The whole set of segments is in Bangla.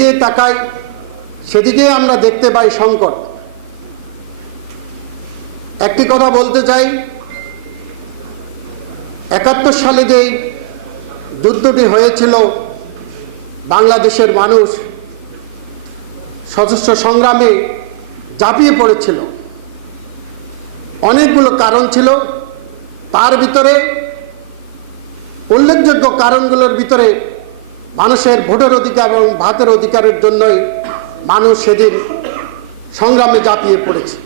যেদিকে তাকাই, সেদিকে আমরা দেখতে পাই সংকট। একটি কথা বলতে চাই, একাত্তর সালে যেই যুদ্ধটি হয়েছিল, বাংলাদেশের মানুষ সশস্ত্র সংগ্রামে ঝাঁপিয়ে পড়েছিল। অনেকগুলো কারণ ছিল, তার ভিতরে উল্লেখযোগ্য কারণগুলোর ভিতরে মানুষের ভোটের অধিকার এবং ভাতের অধিকারের জন্যই মানুষ সেদিন সংগ্রামে জাপিয়ে পড়েছে।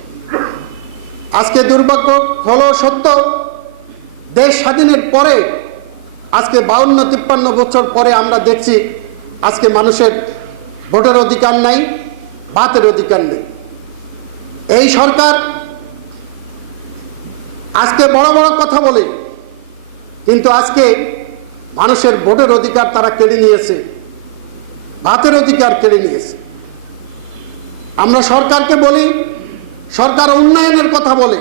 আজকে দুর্ভাগ্য হলো সত্য, দেশ স্বাধীনের পরে, আজকে বাউন্ন তিপ্পান্ন বছর পরে আমরা দেখছি আজকে মানুষের ভোটের অধিকার নাই, ভাতের অধিকার নেই। এই সরকার, আজকে বড় বড় কথা বলে, কিন্তু আজকে মানুষের ভোটের অধিকার তারা কেড়ে নিয়েছে, ভাতের অধিকার কেড়ে নিয়েছে। আমরা সরকারকে বলি, সরকার উন্নয়নের কথা বলে।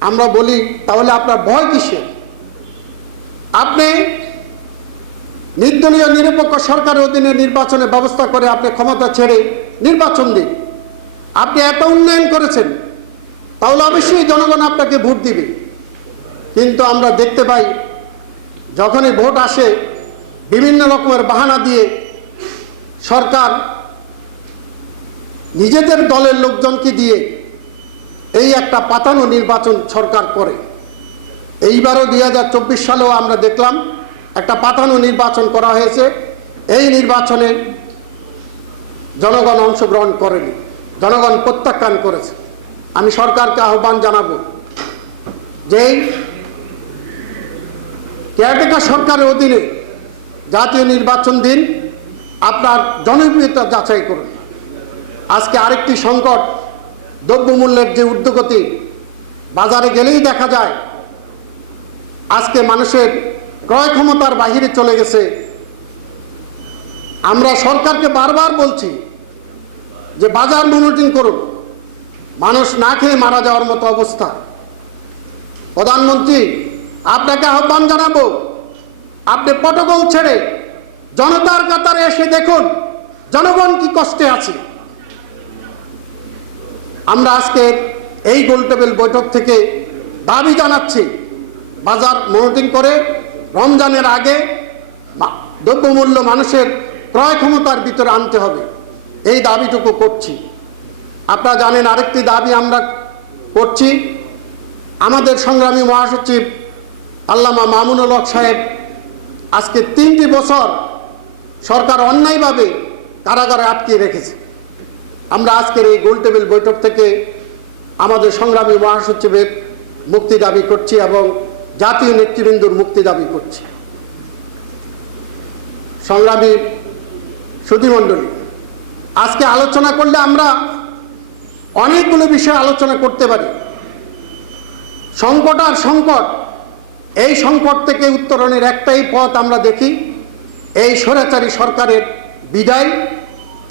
আমরা বলি, তাহলে আপনার ভয় কিসের? আপনি নির্দলীয়, নিরপেক্ষ সরকারের অধীনে নির্বাচনের ব্যবস্থা করে আপনি ক্ষমতা ছেড়ে নির্বাচন দিন। আপনি এত উন্নয়ন করেছেন, তাহলে অবশ্যই জনগণ আপনাকে ভোট দিবে। কিন্তু আমরা দেখতে পাই যখনই ভোট আসে, বিভিন্ন রকমের বাহানা দিয়ে সরকার নিজেদের দলের লোকজনকে দিয়ে এই একটা পাতানো নির্বাচন সরকার করে। এইবারও দুই হাজার চব্বিশ সালেও আমরা দেখলাম একটা পাতানো নির্বাচন করা হয়েছে। এই নির্বাচনে জনগণ অংশগ্রহণ করেনি, জনগণ প্রত্যাখ্যান করেছে। আমি সরকারকে আহ্বান জানাব যে কেয়ারটেকার সরকারের অধীনে জাতীয় নির্বাচন দিন আপনার জনপ্রিয়তা যাচাই করুন। আজকে আরেকটি সংকট, দ্রব্যমূল্যের যে ঊর্ধ্বগতি, বাজারে গেলেই দেখা যায়, আজকে মানুষের ক্রয় ক্ষমতার বাহিরে চলে গেছে। আমরা সরকারকে বারবার বলছি যে বাজার মনিটরিং করুন। মানুষ না খেয়ে মারা যাওয়ার মতো অবস্থা। প্রধানমন্ত্রী আপনাকে আহ্বান জানাব, আপনি প্রটোকল ছেড়ে জনতার কাতারে এসে দেখুন, জনগণ কি কষ্টে আছে। আমরা আজকে এই গোলটেবিল বৈঠক থেকে দাবি জানাচ্ছি, বাজার মনিটরিং করে রমজানের আগে দ্রব্যমূল্য মানুষের ক্রয় ক্ষমতার ভিতরে আনতে হবে, এই দাবিটুকু করছি। আপনারা জানেন আরেকটি দাবি আমরা করছি, আমাদের সংগ্রামী মহাসচিব আল্লামা মামুনুল হক সাহেব, আজকে তিনটি বছর সরকার অন্যায়ভাবে কারাগারে আটকিয়ে রেখেছে। আমরা আজকের এই গোলটেবিল বৈঠক থেকে আমাদের সংগ্রামী মহাসচিবের মুক্তি দাবি করছি এবং জাতীয় নেতৃবৃন্দর মুক্তি দাবি করছি। সংগ্রামী সুধীমণ্ডলী, আজকে আলোচনা করলে আমরা অনেকগুলো বিষয় আলোচনা করতে পারি। সংকট আর সংকট এই সংকট থেকে উত্তরণের একটাই পথ আমরা দেখি, এই স্বৈরাচারী সরকারের বিদায়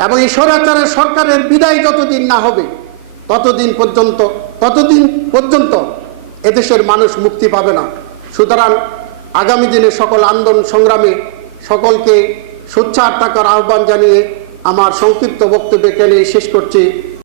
এবং এই স্বৈরাচারের সরকারের বিদায় যতদিন না হবে, ততদিন পর্যন্ত ততদিন পর্যন্ত এদেশের মানুষ মুক্তি পাবে না। সুতরাং আগামী দিনে সকল আন্দোলন সংগ্রামে সকলকে সোচ্চার থাকার আহ্বান জানিয়ে আমার সংক্ষিপ্ত বক্তব্য এখানে শেষ করছি।